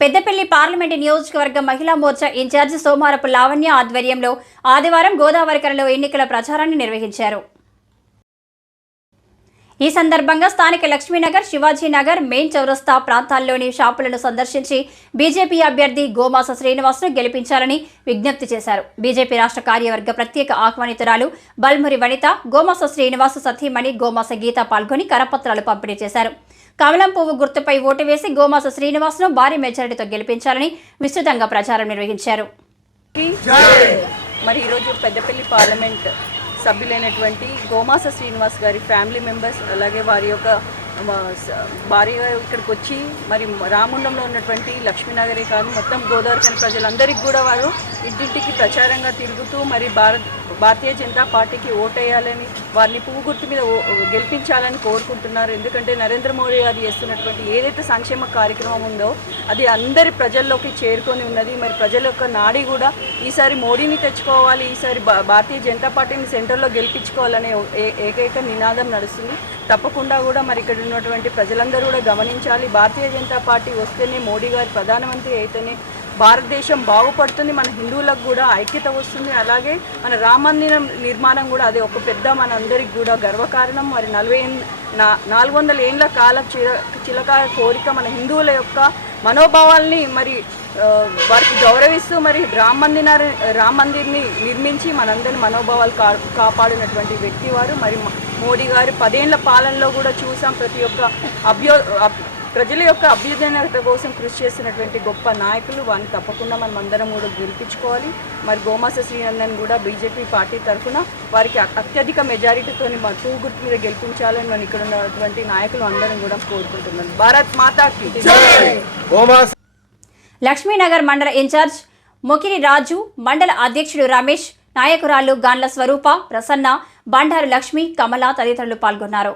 Peddapalli parliament నియోజకవర్గ మహిళా Morcha incharge Somarapu Lavanya ఆధ్వర్యంలో ఆదివారం గోదావరికరలో ఎన్నికల ప్రచారాన్ని నిర్వహించారు. ఈ సందర్భంగా స్థానిక లక్ష్మీనగర్ శివాజీనగర్ మెయిన్ చౌరస్తా ప్రాంతాల్లోని షాపులను సందర్శించి బీజేపీ అభ్యర్థి గోమాస శ్రీనివాస్ను గెలిపించాలని విజ్ఞప్తి చేశారు. బీజేపీ రాష్ట్ర కార్యవర్గ ప్రత్యేక ఆహ్వానితురాలు బల్మురి వనిత గోమాస శ్రీనివాస్ సతీమణి గోమాస గీత పాల్గొని కరపత్రాలు పంపిణీ చేశారు. కమలం పువ్వు గుర్తుపై ఓటు వేసి గోమాస శ్రీనివాస్ను భారీ మెజారిటీతో గెలిపించాలని విస్తృతంగా ప్రచారం నిర్వహించారు. మరి ఈరోజు పెద్దపల్లి పార్లమెంట్ సభ్యులైనటువంటి గోమాస శ్రీనివాస్ గారి ఫ్యామిలీ మెంబర్స్ అలాగే వారి యొక్క భారీగా భార్య ఇక్కడికి వచ్చి మరి రాముండంలో ఉన్నటువంటి లక్ష్మీనగరి కాదు మొత్తం గోదావరి ప్రజలందరికీ కూడా వారు ఇంటింటికి ప్రచారంగా తిరుగుతూ మరి భారత్ భారతీయ జనతా పార్టీకి ఓటేయాలని వారిని పువ్వు గుర్తు మీద గెలిపించాలని కోరుకుంటున్నారు. ఎందుకంటే నరేంద్ర మోడీ గారు చేస్తున్నటువంటి ఏదైతే సంక్షేమ కార్యక్రమం ఉందో అది అందరి ప్రజల్లోకి చేరుకొని ఉన్నది. మరి ప్రజల యొక్క నాడి కూడా ఈసారి మోడీని తెచ్చుకోవాలి ఈసారి భా- భారతీయ జనతా పార్టీని సెంటర్లో గెలిపించుకోవాలనే ఏ- ఏకైక నినాదం నడుస్తుంది. తప్పకుండా కూడా మరి ఇక్కడ ఉన్నటువంటి ప్రజలందరూ కూడా గమనించాలి. భారతీయ జనతా పార్టీ వస్తేనే మోడీ గారు ప్రధానమంత్రి అయితేనే భారతదేశం బాగుపడుతుంది మన హిందువులకు కూడా ఐక్యత వస్తుంది. అలాగే మన రామ మందిరం నిర్మాణం కూడా అది ఒక పెద్ద మన అందరికి కూడా గర్వకారణం. మరి నలభై నా నాలుగు వందల ఏండ్ల కాల చిర చిలక కోరిక మన హిందువుల యొక్క మనోభావాల్ని మరి వారికి గౌరవిస్తూ మరి రామ మందిర రామ మందిర్ని నిర్మించి మనందరి మనోభావాలు కా కాపాడినటువంటి వ్యక్తి వారు. మరి మోడీ గారు పదేళ్ళ పాలనలో కూడా చూసాం. ప్రతి ఒక్క అభ్యో ప్రజల యొక్క అభ్యుదయత కోసం కృషి చేసినటువంటి గొప్ప నాయకులు వారిని తప్పకుండా మనం అందరం కూడా గెలిపించుకోవాలి. మరి గోమాస శ్రీనందన్ కూడా బీజేపీ పార్టీ తరఫున వారికి అత్యధిక మెజారిటీతో మన టూ గుర్తు మీద గెలిపించాలని మనం ఇక్కడ ఉన్నటువంటి నాయకులు అందరం కూడా కోరుకుంటున్నాను భారత్ మాతాకి గోమాస్ లక్ష్మీనగర్ మండల ఇన్ఛార్జ్ మొకిరి రాజు మండల అధ్యక్షుడు రమేష్ నాయకురాలు గాండ్ల స్వరూప ప్రసన్న బండారు లక్ష్మి కమల తదితరులు పాల్గొన్నారు.